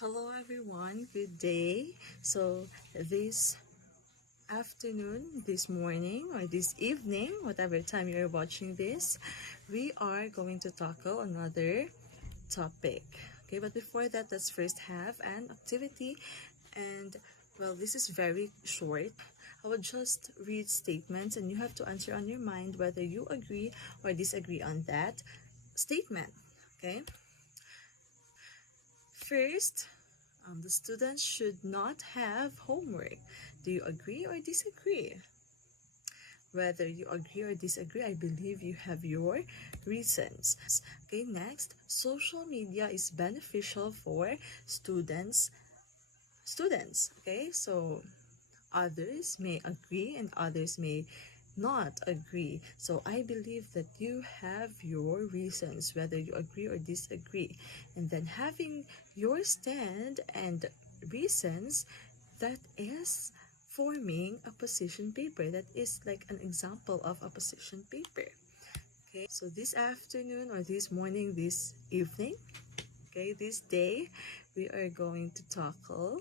Hello everyone, good day. So this afternoon, this morning, or this evening, whatever time you're watching this, we are going to tackle another topic. Okay, but before that, let's first have an activity. And well, this is very short. I will just read statements and you have to answer on your mind whether you agree or disagree on that statement. Okay? First, the students should not have homework. Do you agree or disagree? Whether you agree or disagree, I believe you have your reasons. Okay, next, social media is beneficial for students. Okay, so others may agree and others may not agree. So I believe that you have your reasons, whether you agree or disagree. And then having your stand and reasons, that is forming a position paper. That is like an example of a position paper. Okay, so this afternoon or this morning, this evening, okay, this day, we are going to tackle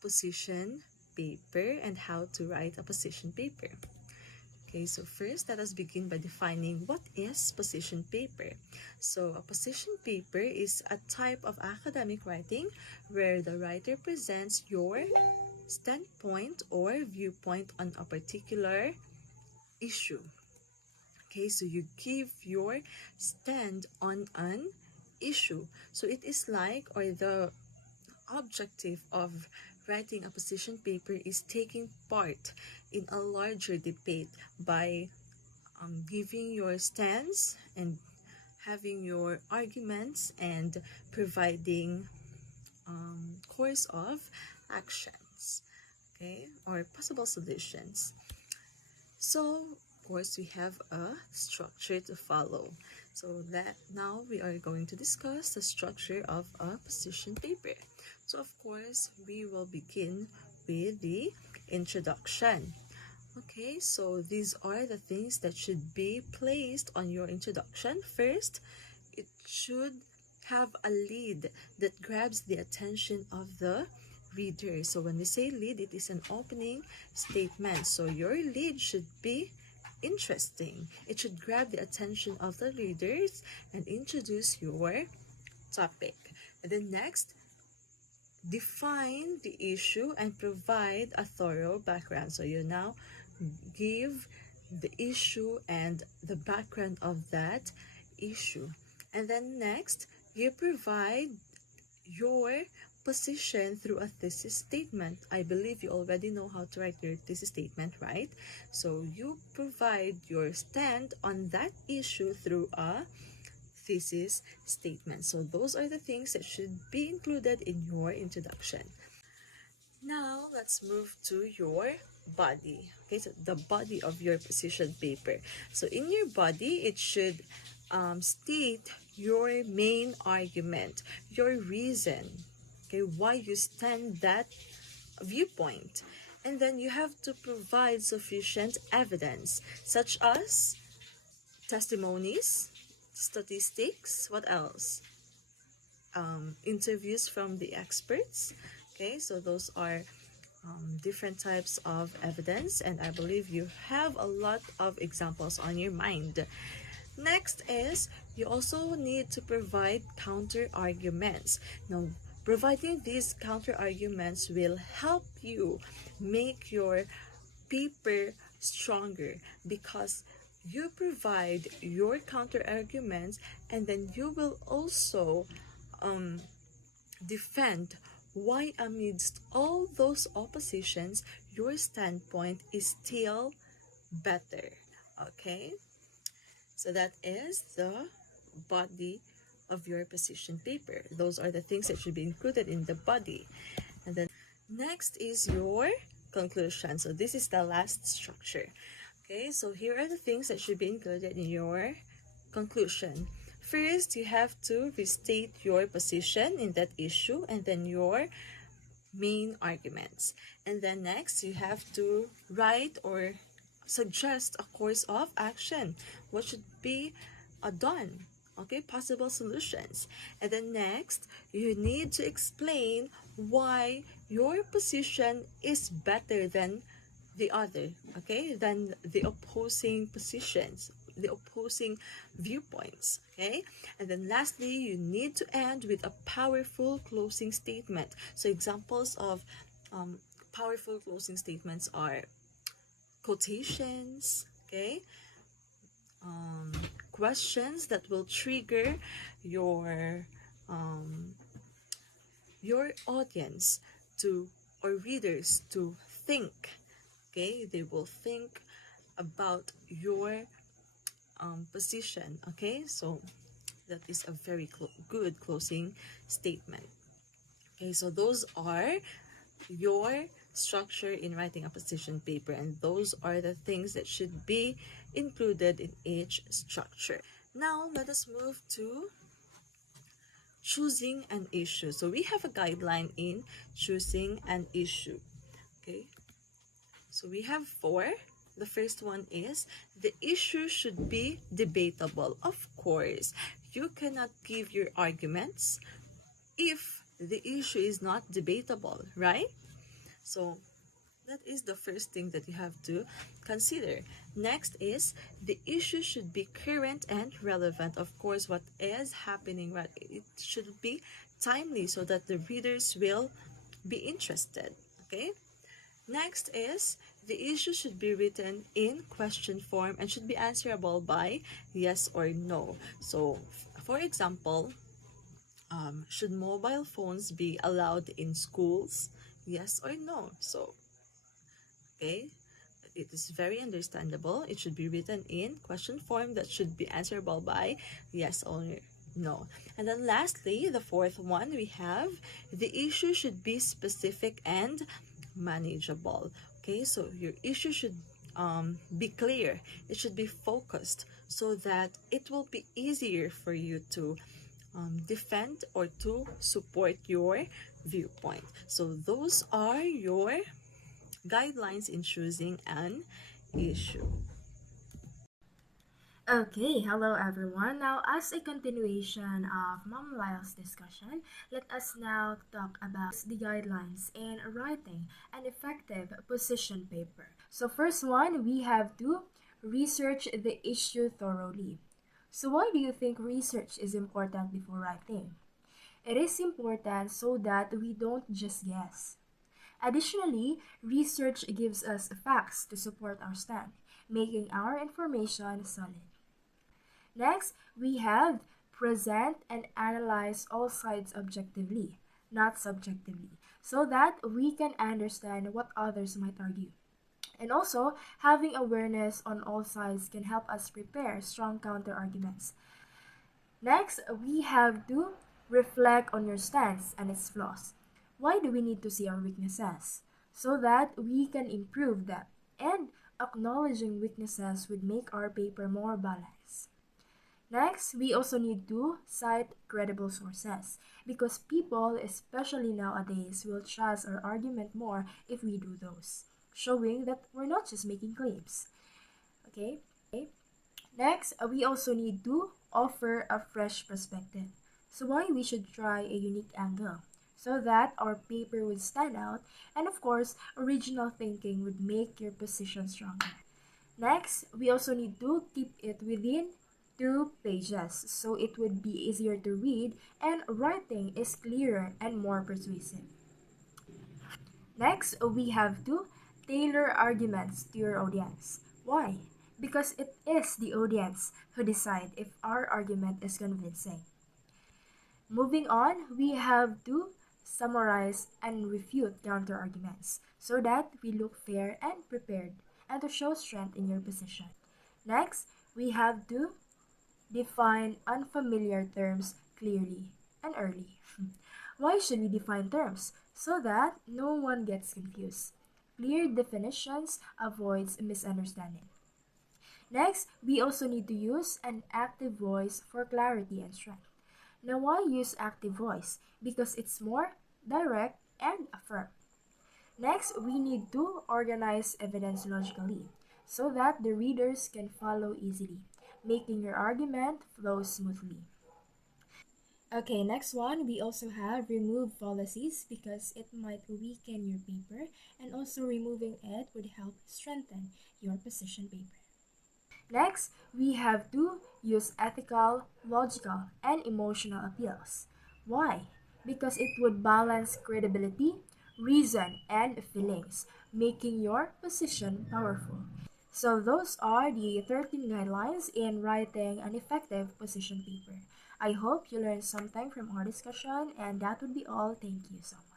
position paper and how to write a position paper. Okay, so first let us begin by defining what is position paper. So a position paper is a type of academic writing where the writer presents your standpoint or viewpoint on a particular issue. Okay, so you give your stand on an issue. So it is like, or the objective of writing a position paper is taking part in a larger debate by giving your stance and having your arguments and providing course of actions, okay, or possible solutions. So of course we have a structure to follow. So that now we are going to discuss the structure of a position paper. So of course we will begin with the introduction. Okay, so these are the things that should be placed on your introduction. First, it should have a lead that grabs the attention of the reader. So when we say lead, it is an opening statement. So your lead should be interesting. It should grab the attention of the readers and introduce your topic. And then next, define the issue and provide a thorough background. So you now give the issue and the background of that issue. And then next, you provide your position through a thesis statement. I believe you already know how to write your thesis statement, right? So you provide your stand on that issue through a thesis statement. So those are the things that should be included in your introduction. Now let's move to your body. Okay, so the body of your position paper. So in your body, it should state your main argument, your reason, okay, why you stand that viewpoint. And then you have to provide sufficient evidence, such as testimonies, statistics, what else? Interviews from the experts. Okay, so those are different types of evidence, and I believe you have a lot of examples on your mind. Next is you also need to provide counter arguments. Now, providing these counter arguments will help you make your paper stronger because you provide your counter arguments, and then you will also defend why amidst all those oppositions your standpoint is still better. Okay, so that is the body of your position paper. Those are the things that should be included in the body. And then next is your conclusion. So this is the last structure. Okay, so here are the things that should be included in your conclusion. First, you have to restate your position in that issue and then your main arguments. And then next, you have to write or suggest a course of action. What should be done Okay, possible solutions. And then next, you need to explain why your position is better than the other, okay, than the opposing positions, the opposing viewpoints, okay. And then lastly, you need to end with a powerful closing statement. So examples of powerful closing statements are quotations, okay, questions that will trigger your um, your audience to, or readers to think, okay, they will think about your position, okay. So that is a very good closing statement. Okay, so those are your structure in writing a position paper, and those are the things that should be included in each structure. Now let us move to choosing an issue. So we have a guideline in choosing an issue. Okay, so we have 4. The first one is the issue should be debatable. Of course, you cannot give your arguments if the issue is not debatable, right? So that is the first thing that you have to consider. Next is the issue should be current and relevant. Of course, what is happening, right? It should be timely so that the readers will be interested. Okay. Next is the issue should be written in question form and should be answerable by yes or no. So, for example, should mobile phones be allowed in schools? Yes or no? So, okay, it is very understandable. It should be written in question form that should be answerable by yes or no. And then lastly, the fourth one, we have the issue should be specific and manageable. Okay, so your issue should be clear. It should be focused so that it will be easier for you to defend or to support your viewpoint. So those are your guidelines in choosing an issue. Okay, hello everyone. Now, as a continuation of Mom Lyle's discussion, let us now talk about the guidelines in writing an effective position paper. So, first one, we have to research the issue thoroughly. So, why do you think research is important before writing? It is important so that we don't just guess. Additionally, research gives us facts to support our stand, making our information solid. Next, we have present and analyze all sides objectively, not subjectively, so that we can understand what others might argue. And also, having awareness on all sides can help us prepare strong counter arguments. Next, we have to reflect on your stance and its flaws. Why do we need to see our weaknesses? So that we can improve them. And acknowledging weaknesses would make our paper more balanced. Next, we also need to cite credible sources because people, especially nowadays, will trust our argument more if we do those, showing that we're not just making claims. Okay? Next, we also need to offer a fresh perspective. So why we should try a unique angle so that our paper would stand out, and of course, original thinking would make your position stronger. Next, we also need to keep it within 2 pages so it would be easier to read and writing is clearer and more persuasive. Next, we have to tailor arguments to your audience. Why? Because it is the audience who decide if our argument is convincing. Moving on, we have to summarize and refute counter arguments so that we look fair and prepared and to show strength in your position. Next, we have to define unfamiliar terms clearly and early. Why should we define terms? So that no one gets confused. Clear definitions avoids misunderstanding. Next, we also need to use an active voice for clarity and strength. Now, why use active voice? Because it's more direct and firm. Next, we need to organize evidence logically so that the readers can follow easily. making your argument flow smoothly. Okay, next one, we also have remove fallacies because it might weaken your paper, and also removing it would help strengthen your position paper. Next, we have to use ethical, logical, and emotional appeals. Why? Because it would balance credibility, reason, and feelings, making your position powerful. So those are the 13 guidelines in writing an effective position paper. I hope you learned something from our discussion, and that would be all. Thank you so much.